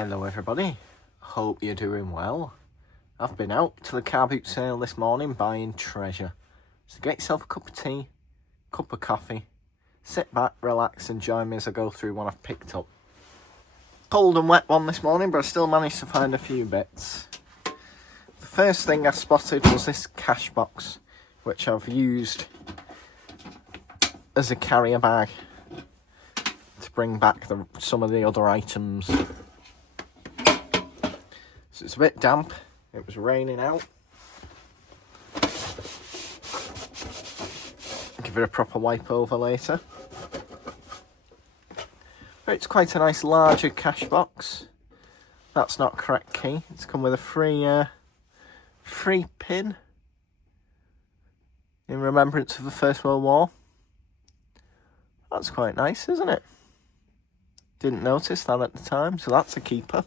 Hello everybody, hope you're doing well. I've been out to the Carboot sale this morning buying treasure. So get yourself a cup of tea, cup of coffee, sit back, relax and join me as I go through one I've picked up. Cold and wet one this morning, but I still managed to find a few bits. The first thing I spotted was this cash box, which I've used as a carrier bag to bring back some of the other items. So it's a bit damp, it was raining out. Give it a proper wipe over later. But it's quite a nice larger cash box. That's not correct key. It's come with a free pin in remembrance of the First World War. That's quite nice, isn't it? Didn't notice that at the time, so that's a keeper.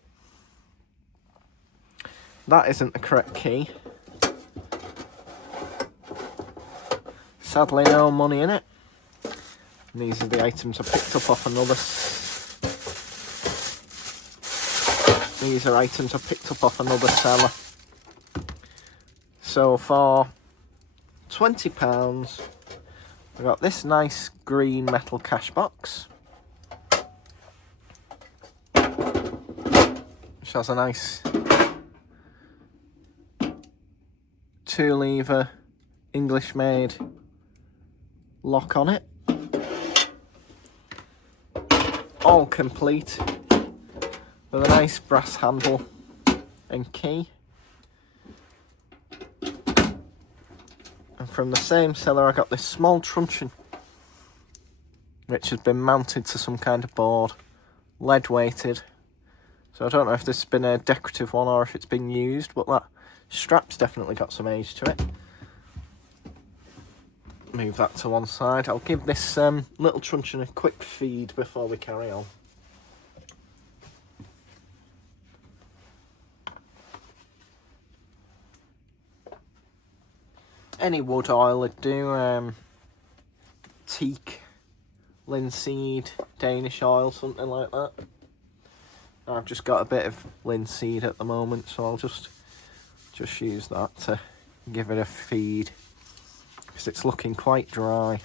That isn't the correct key. Sadly, no money in it. And these are the items I picked up off another. These are items I picked up off another seller. So for £20, I got this nice green metal cash box, which has a nice 2-lever English made lock on it, all complete with a nice brass handle and key. And from the same seller I got this small truncheon, which has been mounted to some kind of board, lead weighted. So I don't know if this has been a decorative one or if it's been used, but that strap's definitely got some age to it. Move that to one side. I'll give this little truncheon a quick feed before we carry on. Any wood oil would do, teak, linseed, Danish oil, something like that. I've just got a bit of linseed at the moment, so I'll just use that to give it a feed, because it's looking quite dry.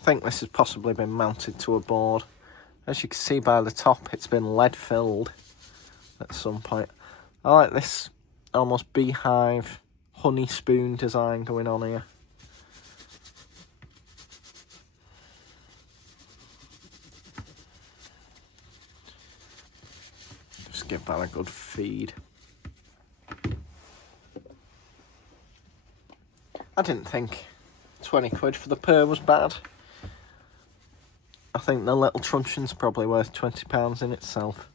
I think this has possibly been mounted to a board. As you can see by the top, it's been lead filled at some point. I like this almost beehive honey spoon design going on here. Just give that a good feed. I didn't think 20 quid for the pearl was bad. I think the little truncheon's probably worth £20 in itself.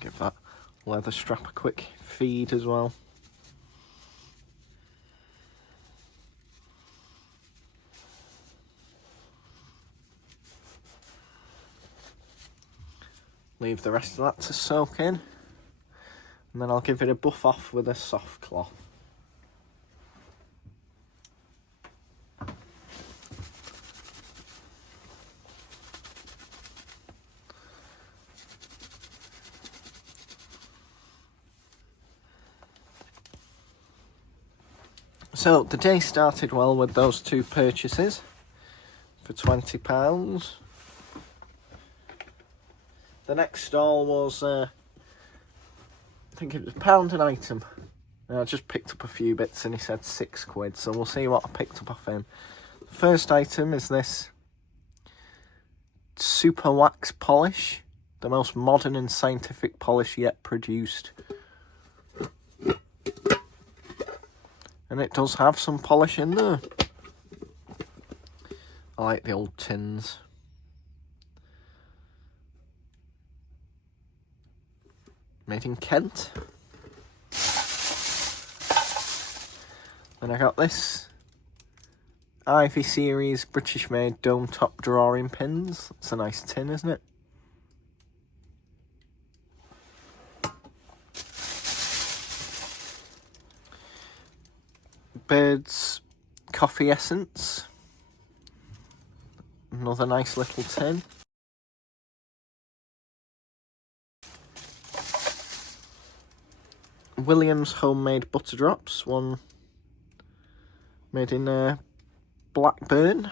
Give that leather strap a quick feed as well. Leave the rest of that to soak in, and then I'll give it a buff off with a soft cloth. So the day started well with those two purchases for £20. The next stall was, I think it was £1 an item. And I just picked up a few bits and he said 6 quid, so we'll see what I picked up off him. The first item is this super wax polish, the most modern and scientific polish yet produced. And it does have some polish in there. I like the old tins. Made in Kent. Then I got this Ivy series British made dome top drawing pins. It's a nice tin, isn't it? Bird's coffee essence. Another nice little tin. Williams homemade butter drops, one made in Blackburn.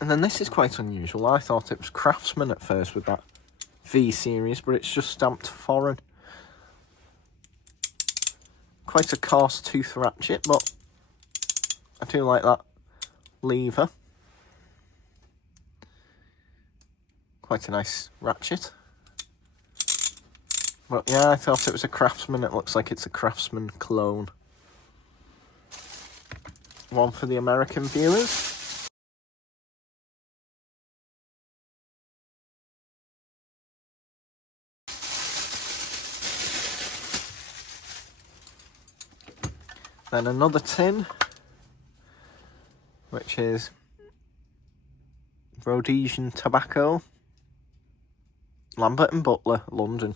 And then this is quite unusual. I thought it was Craftsman at first with that V series, but it's just stamped foreign. Quite a coarse tooth ratchet, but I do like that lever. Quite a nice ratchet. But yeah, I thought it was a Craftsman. It looks like it's a Craftsman clone. One for the American viewers. Then another tin, which is Rhodesian tobacco. Lambert and Butler, London.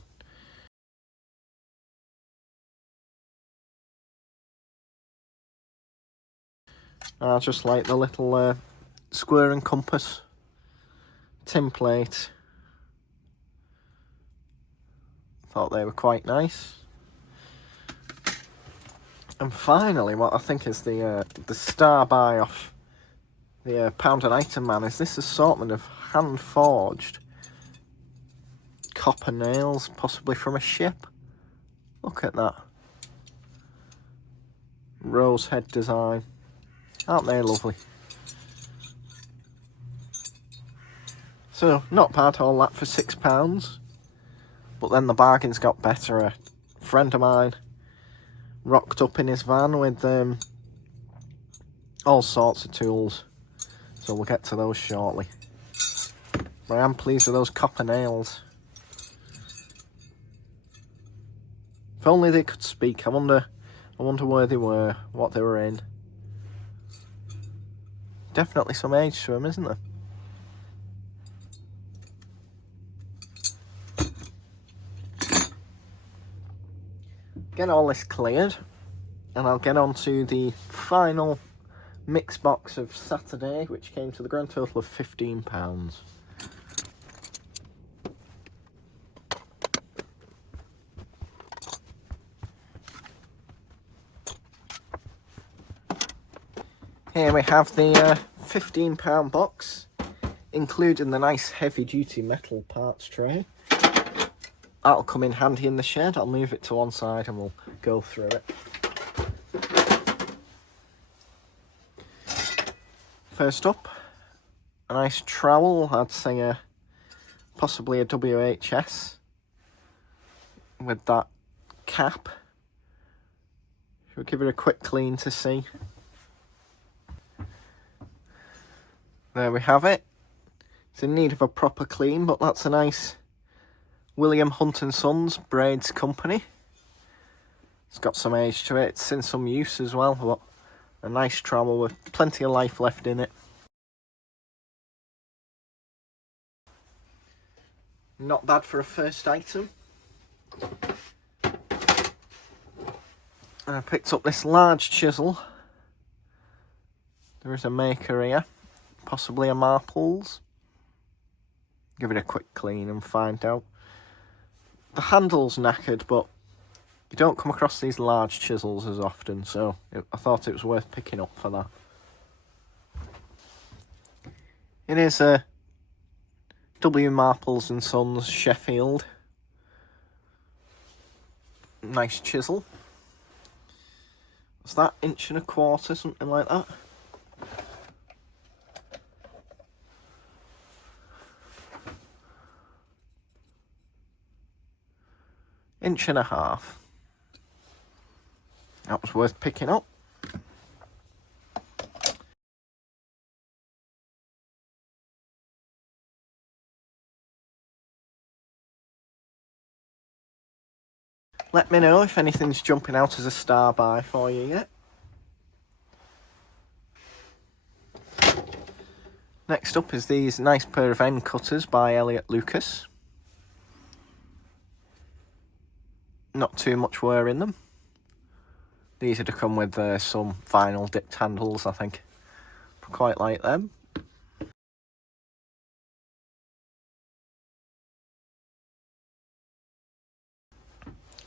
I just like the little square and compass tin plate. Thought they were quite nice. And finally, what I think is the star buy off the Pound and Item Man is this assortment of hand-forged copper nails, possibly from a ship. Look at that. Rose head design. Aren't they lovely? So, not bad, all that for £6. But then the bargains got better. A friend of mine rocked up in his van with all sorts of tools. So we'll get to those shortly. But I am pleased with those copper nails. If only they could speak. I wonder where they were, what they were in. Definitely some age to them, isn't there? Get all this cleared, and I'll get on to the final mix box of Saturday, which came to the grand total of £15. Here we have the £15 box, including the nice heavy-duty metal parts tray. That'll come in handy in the shed. I'll move it to one side and we'll go through it. First up, a nice trowel. I'd say possibly a WHS with that cap. We'll give it a quick clean to see. There we have it. It's in need of a proper clean, but that's a nice William Hunt & Sons Braids Company. It's got some age to it. It's in some use as well, but a nice trowel with plenty of life left in it. Not bad for a first item. And I picked up this large chisel. There is a maker here. Possibly a Marples. Give it a quick clean and find out. The handle's knackered, but you don't come across these large chisels as often, so I thought it was worth picking up for that. It is a W. Marples and Sons Sheffield. Nice chisel. What's that, 1.25 inches, something like that? Inch and a half. That was worth picking up. Let me know if anything's jumping out as a star buy for you yet. Next up is these nice pair of end cutters by Elliot Lucas. not too much wear in them. These are to come with some vinyl dipped handles, I think. I quite like them.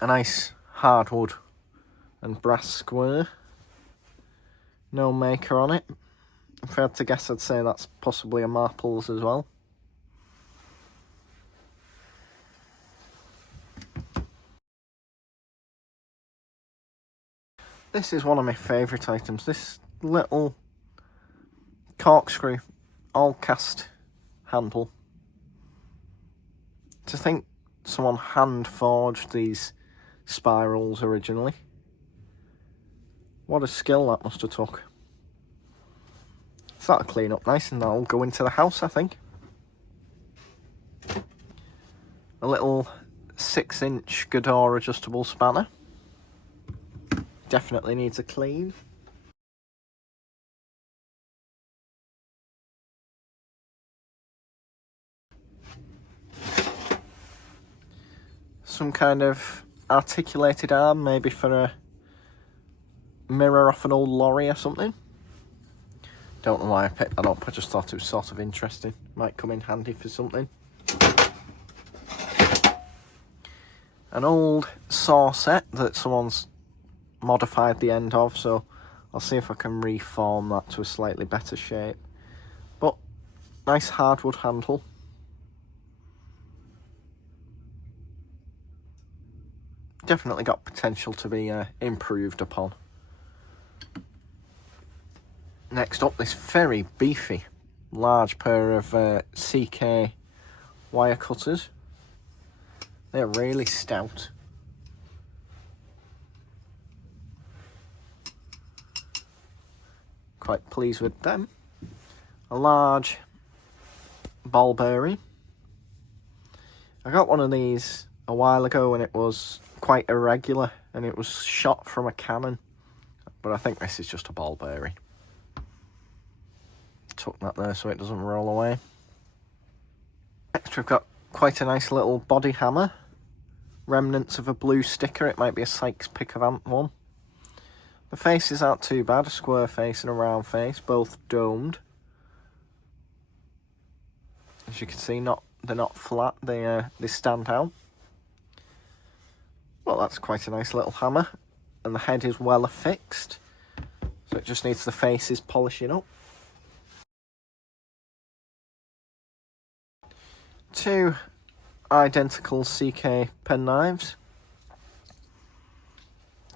A nice hardwood and brass square. No maker on it. If I had to guess, I'd say that's possibly a Marples as well. This is one of my favourite items. This little corkscrew, all cast handle. To think someone hand forged these spirals originally. What a skill that must have took. So that'll clean up nice and that'll go into the house, I think. A little 6-inch Godor adjustable spanner. Definitely needs a clean. Some kind of articulated arm, maybe for a mirror off an old lorry or something. Don't know why I picked that up, I just thought it was sort of interesting. Might come in handy for something. An old saw set that someone's modified the end of, so I'll see if I can reform that to a slightly better shape. But nice hardwood handle. Definitely got potential to be improved upon. Next up, this very beefy large pair of CK wire cutters. They're really stout. Quite pleased with them. A large ball bearing. I got one of these a while ago and it was quite irregular and it was shot from a cannon, but I think this is just a ball bearing. Tuck that there so it doesn't roll away. Next we've got quite a nice little body hammer. Remnants of a blue sticker, it might be a Sykes Pick of Ant one. The faces aren't too bad, a square face and a round face, both domed. As you can see, they're not flat, they stand out. Well, that's quite a nice little hammer, and the head is well affixed, so it just needs the faces polishing up. Two identical CK penknives,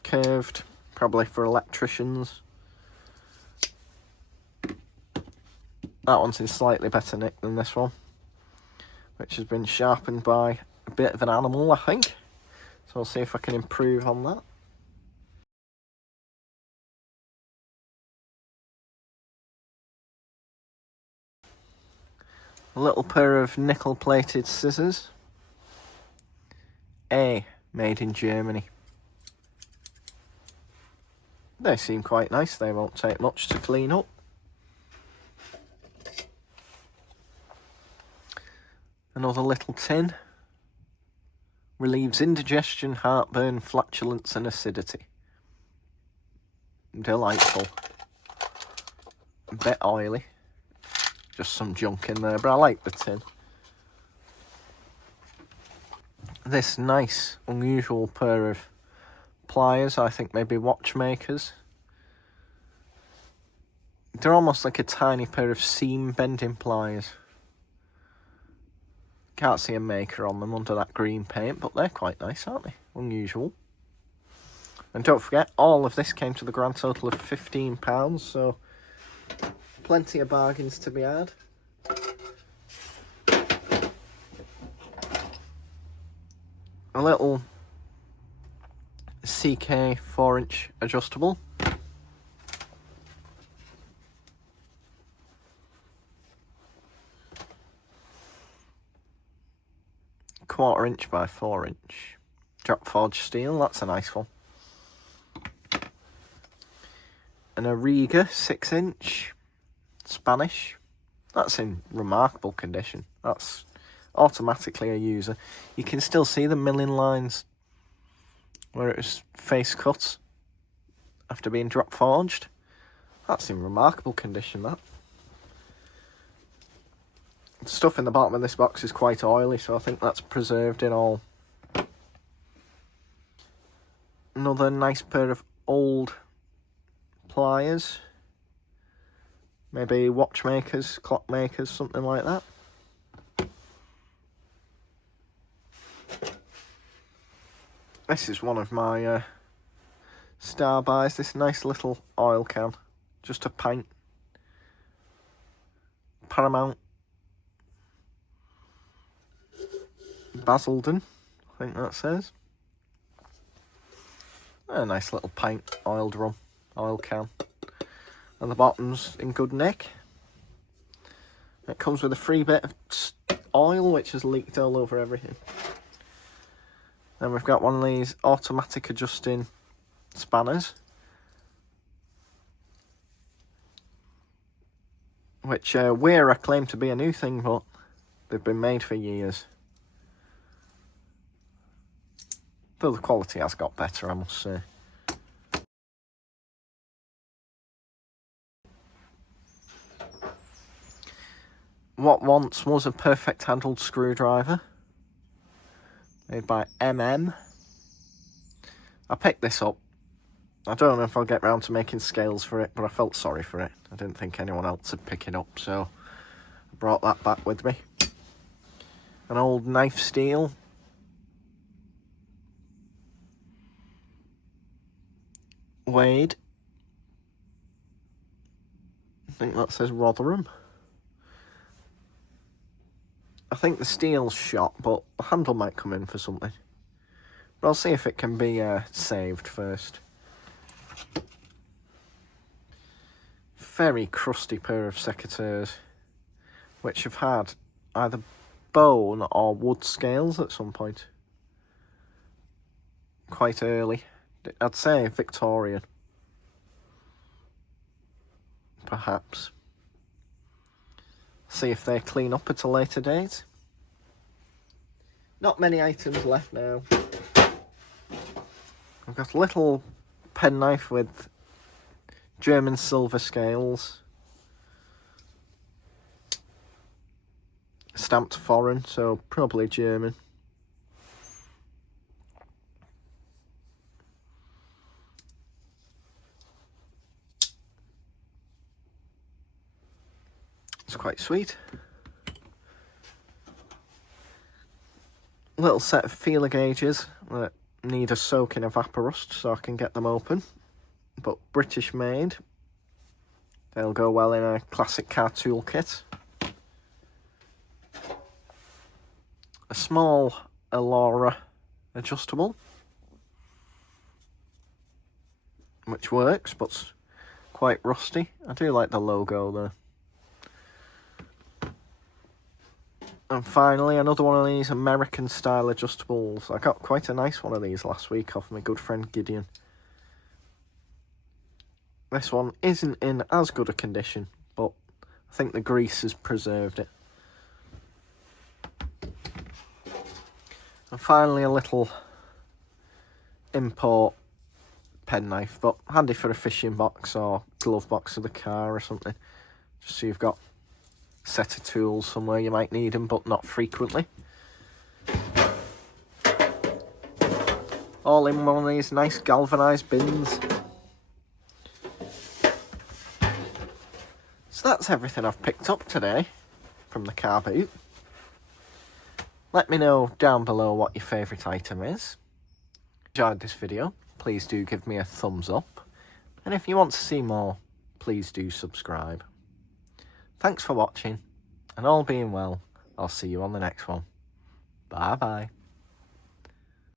curved, probably for electricians. That one's in slightly better nick than this one, which has been sharpened by a bit of an animal, I think. So I'll see if I can improve on that. A little pair of nickel-plated scissors. Made in Germany. They seem quite nice, they won't take much to clean up. Another little tin. Relieves indigestion, heartburn, flatulence and acidity. Delightful. A bit oily. Just some junk in there, but I like the tin. This nice, unusual pair of pliers, I think maybe watchmakers. They're almost like a tiny pair of seam bending pliers. Can't see a maker on them under that green paint, but they're quite nice, aren't they? Unusual. And don't forget, all of this came to the grand total of £15, so plenty of bargains to be had. A little CK 4-inch adjustable. Quarter-inch by 4-inch. Drop forged steel, that's a nice one. And a Riga 6-inch Spanish. That's in remarkable condition. That's automatically a user. You can still see the milling lines where it was face cut after being drop forged. That's in remarkable condition, that. The stuff in the bottom of this box is quite oily, so I think that's preserved in all. Another nice pair of old pliers. Maybe watchmakers, clockmakers, something like that. This is one of my star buys, this nice little oil can. Just a pint. Paramount. Basildon, I think that says. A nice little pint oil drum, oil can. And the bottom's in good nick. It comes with a free bit of oil, which has leaked all over everything. Then we've got one of these automatic adjusting spanners, which Weir claim to be a new thing, but they've been made for years. Though the quality has got better, I must say. What once was a perfect handled screwdriver, made by MM. I picked this up. I don't know if I'll get round to making scales for it, but I felt sorry for it. I didn't think anyone else would pick it up, so I brought that back with me. An old knife steel. Wade. I think that says Rotherham. I think the steel's shot, but the handle might come in for something. But I'll see if it can be saved first. Very crusty pair of secateurs, which have had either bone or wood scales at some point. Quite early. I'd say Victorian. Perhaps. See if they clean up at a later date. Not many items left now. I've got a little penknife with German silver scales. Stamped foreign, so probably German. It's quite sweet. Little set of feeler gauges that need a soak in evaporust so I can get them open, but British made. They'll go well in a classic car toolkit. A small Elora adjustable, which works but's quite rusty. I do like the logo there. And finally, another one of these American style adjustables. I got quite a nice one of these last week off my good friend Gideon. This one isn't in as good a condition, but I think the grease has preserved it. And finally, a little import penknife, but handy for a fishing box or glove box of the car or something. Just so you've got set of tools somewhere you might need them, but not frequently. All in one of these nice galvanised bins. So that's everything I've picked up today from the Carboot. Let me know down below what your favourite item is. If you enjoyed this video, please do give me a thumbs up. And if you want to see more, please do subscribe. Thanks for watching, and all being well, I'll see you on the next one. Bye bye.